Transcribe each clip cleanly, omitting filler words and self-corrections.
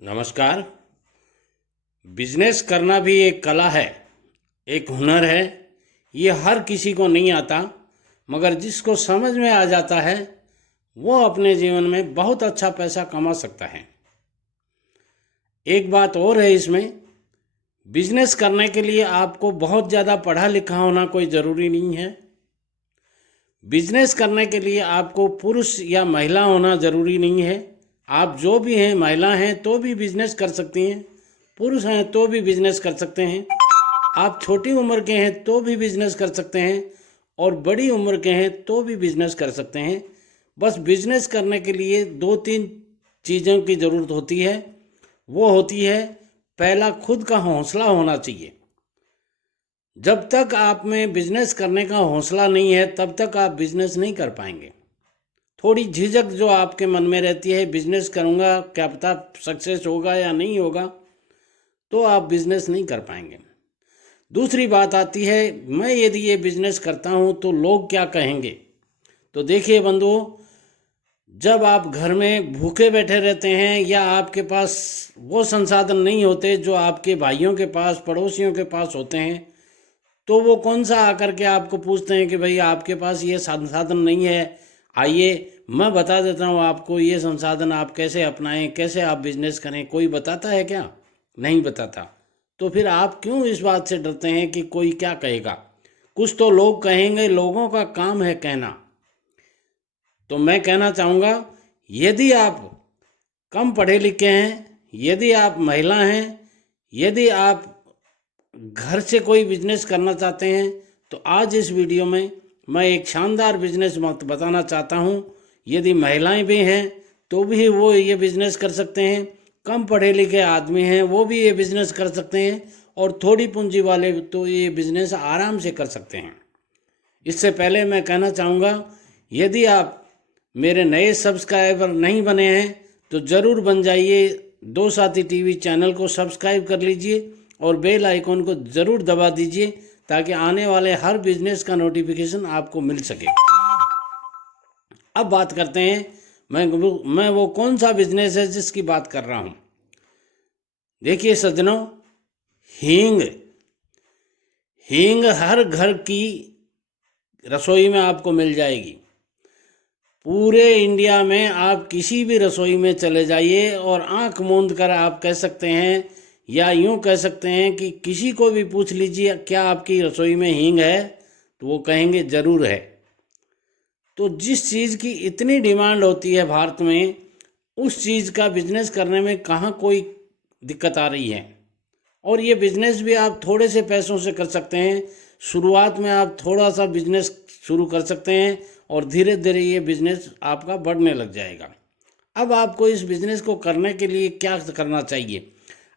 नमस्कार। बिजनेस करना भी एक कला है, एक हुनर है। ये हर किसी को नहीं आता, मगर जिसको समझ में आ जाता है वो अपने जीवन में बहुत अच्छा पैसा कमा सकता है। एक बात और है इसमें, बिजनेस करने के लिए आपको बहुत ज़्यादा पढ़ा लिखा होना कोई ज़रूरी नहीं है। बिजनेस करने के लिए आपको पुरुष या महिला होना ज़रूरी नहीं है। आप जो भी हैं, महिला हैं तो भी बिजनेस कर सकती हैं, पुरुष हैं तो भी बिजनेस कर सकते हैं। आप छोटी उम्र के हैं तो भी बिजनेस कर सकते हैं और बड़ी उम्र के हैं तो भी बिजनेस कर सकते हैं। बस बिजनेस करने के लिए दो तीन चीज़ों की ज़रूरत होती है। वो होती है, पहला खुद का हौसला होना चाहिए। जब तक आप में बिजनेस करने का हौसला नहीं है तब तक आप बिजनेस नहीं कर पाएंगे। थोड़ी झिझक जो आपके मन में रहती है, बिजनेस करूँगा क्या पता सक्सेस होगा या नहीं होगा, तो आप बिजनेस नहीं कर पाएंगे। दूसरी बात आती है, मैं यदि ये बिजनेस करता हूँ तो लोग क्या कहेंगे। तो देखिए बंधुओं, जब आप घर में भूखे बैठे रहते हैं या आपके पास वो संसाधन नहीं होते जो आपके भाइयों के पास, पड़ोसियों के पास होते हैं, तो वो कौन सा आकर के आपको पूछते हैं कि भाई आपके पास ये संसाधन नहीं है, आइए मैं बता देता हूँ आपको ये संसाधन आप कैसे अपनाएं, कैसे आप बिजनेस करें। कोई बताता है क्या? नहीं बताता। तो फिर आप क्यों इस बात से डरते हैं कि कोई क्या कहेगा? कुछ तो लोग कहेंगे, लोगों का काम है कहना। तो मैं कहना चाहूँगा, यदि आप कम पढ़े लिखे हैं, यदि आप महिला हैं, यदि आप घर से कोई बिजनेस करना चाहते हैं, तो आज इस वीडियो में मैं एक शानदार बिजनेस बताना चाहता हूं। यदि महिलाएं भी हैं तो भी वो ये बिजनेस कर सकते हैं, कम पढ़े लिखे आदमी हैं वो भी ये बिजनेस कर सकते हैं, और थोड़ी पूंजी वाले तो ये बिजनेस आराम से कर सकते हैं। इससे पहले मैं कहना चाहूँगा, यदि आप मेरे नए सब्सक्राइबर नहीं बने हैं तो ज़रूर बन जाइए। दो साथी टीवी चैनल को सब्सक्राइब कर लीजिए और बेल आइकॉन को ज़रूर दबा दीजिए ताकि आने वाले हर बिजनेस का नोटिफिकेशन आपको मिल सके। अब बात करते हैं, मैं वो कौन सा बिजनेस है जिसकी बात कर रहा हूँ। देखिए सज्जनों, हींग हींग हर घर की रसोई में आपको मिल जाएगी। पूरे इंडिया में आप किसी भी रसोई में चले जाइए और आंख मूंद कर आप कह सकते हैं, या यूं कह सकते हैं कि किसी को भी पूछ लीजिए क्या आपकी रसोई में हींग है, तो वो कहेंगे ज़रूर है। तो जिस चीज़ की इतनी डिमांड होती है भारत में, उस चीज़ का बिजनेस करने में कहाँ कोई दिक्कत आ रही है। और ये बिजनेस भी आप थोड़े से पैसों से कर सकते हैं। शुरुआत में आप थोड़ा सा बिजनेस शुरू कर सकते हैं और धीरे धीरे ये बिजनेस आपका बढ़ने लग जाएगा। अब आपको इस बिजनेस को करने के लिए क्या करना चाहिए?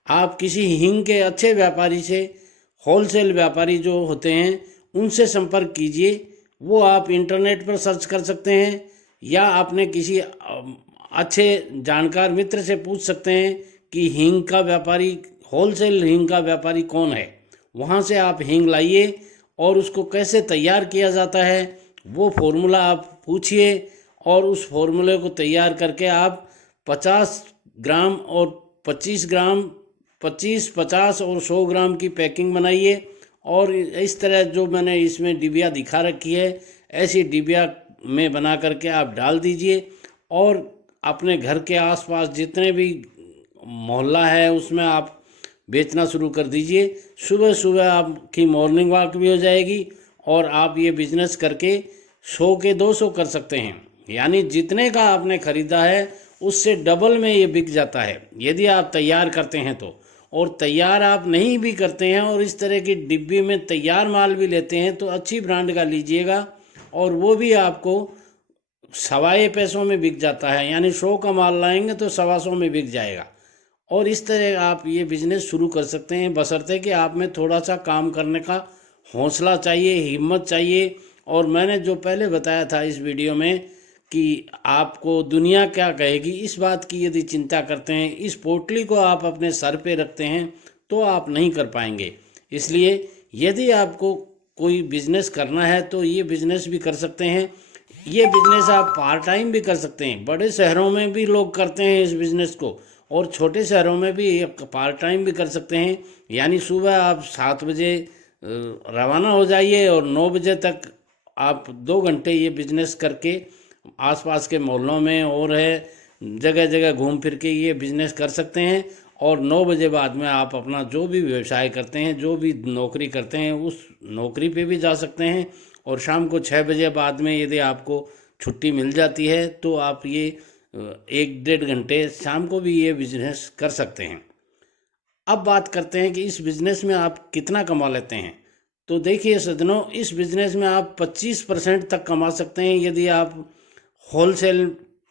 आप किसी हींग के अच्छे व्यापारी से, होलसेल व्यापारी जो होते हैं उनसे संपर्क कीजिए। वो आप इंटरनेट पर सर्च कर सकते हैं या आपने किसी अच्छे जानकार मित्र से पूछ सकते हैं कि हींग का व्यापारी, होलसेल हींग का व्यापारी कौन है। वहाँ से आप हींग लाइए और उसको कैसे तैयार किया जाता है वो फॉर्मूला आप पूछिए, और उस फॉर्मूले को तैयार करके आप 50 ग्राम और 25 ग्राम, 25, 50 और 100 ग्राम की पैकिंग बनाइए। और इस तरह जो मैंने इसमें डिबिया दिखा रखी है, ऐसी डिबिया में बना करके आप डाल दीजिए और अपने घर के आसपास जितने भी मोहल्ला है उसमें आप बेचना शुरू कर दीजिए। सुबह सुबह आपकी मॉर्निंग वॉक भी हो जाएगी और आप ये बिजनेस करके 100 के 200 कर सकते हैं। यानी जितने का आपने ख़रीदा है उससे डबल में ये बिक जाता है यदि आप तैयार करते हैं तो। और तैयार आप नहीं भी करते हैं और इस तरह की डिब्बी में तैयार माल भी लेते हैं तो अच्छी ब्रांड का लीजिएगा, और वो भी आपको सवाए पैसों में बिक जाता है। यानी 100 का माल लाएंगे तो 125 में बिक जाएगा। और इस तरह आप ये बिज़नेस शुरू कर सकते हैं, बशर्ते कि आप में थोड़ा सा काम करने का हौसला चाहिए, हिम्मत चाहिए। और मैंने जो पहले बताया था इस वीडियो में कि आपको दुनिया क्या कहेगी, इस बात की यदि चिंता करते हैं, इस पोटली को आप अपने सर पे रखते हैं तो आप नहीं कर पाएंगे। इसलिए यदि आपको कोई बिज़नेस करना है तो ये बिज़नेस भी कर सकते हैं। ये बिज़नेस आप पार्ट टाइम भी कर सकते हैं। बड़े शहरों में भी लोग करते हैं इस बिज़नेस को, और छोटे शहरों में भी एक पार्ट टाइम भी कर सकते हैं। यानी सुबह आप 7 बजे रवाना हो जाइए और 9 बजे तक आप 2 घंटे ये बिजनेस करके आसपास के मोहल्लों में और है जगह जगह घूम फिर के ये बिजनेस कर सकते हैं। और 9 बजे बाद में आप अपना जो भी व्यवसाय करते हैं, जो भी नौकरी करते हैं, उस नौकरी पे भी जा सकते हैं। और शाम को 6 बजे बाद में यदि आपको छुट्टी मिल जाती है तो आप ये 1 डेढ़ घंटे शाम को भी ये बिजनेस कर सकते हैं। अब बात करते हैं कि इस बिज़नेस में आप कितना कमा लेते हैं। तो देखिए सज्जनों, इस बिज़नेस में आप 25% तक कमा सकते हैं। यदि आप होलसेल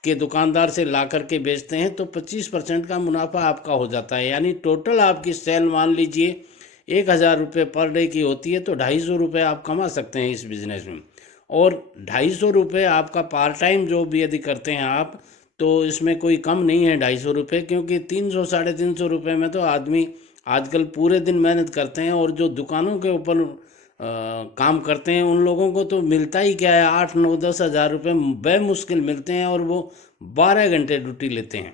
के दुकानदार से ला करके बेचते हैं तो 25% का मुनाफा आपका हो जाता है। यानी टोटल आपकी सेल मान लीजिए 1,000 रुपये पर डे की होती है तो 250 रुपये आप कमा सकते हैं इस बिज़नेस में। और 250 रुपये आपका पार्ट टाइम जॉब भी यदि करते हैं आप तो इसमें कोई कम नहीं है 250 रुपये, क्योंकि 300 350 रुपये में तो आदमी आजकल पूरे दिन मेहनत करते हैं। और जो दुकानों के ऊपर काम करते हैं उन लोगों को तो मिलता ही क्या है, 8 9 10 हज़ार रुपये बेमुश्किल मिलते हैं और वो 12 घंटे ड्यूटी लेते हैं।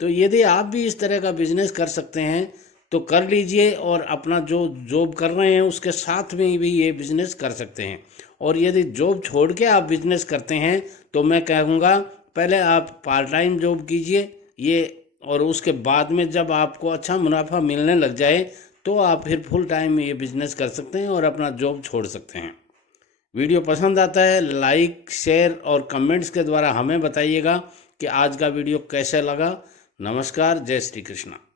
तो यदि आप भी इस तरह का बिजनेस कर सकते हैं तो कर लीजिए और अपना जो जॉब कर रहे हैं उसके साथ में भी ये बिजनेस कर सकते हैं। और यदि जॉब छोड़ के आप बिजनेस करते हैं तो मैं कहूँगा पहले आप पार्ट टाइम जॉब कीजिए ये, और उसके बाद में जब आपको अच्छा मुनाफा मिलने लग जाए तो आप फिर फुल टाइम ये बिजनेस कर सकते हैं और अपना जॉब छोड़ सकते हैं। वीडियो पसंद आता है लाइक शेयर और कमेंट्स के द्वारा हमें बताइएगा कि आज का वीडियो कैसे लगा। नमस्कार, जय श्री कृष्णा।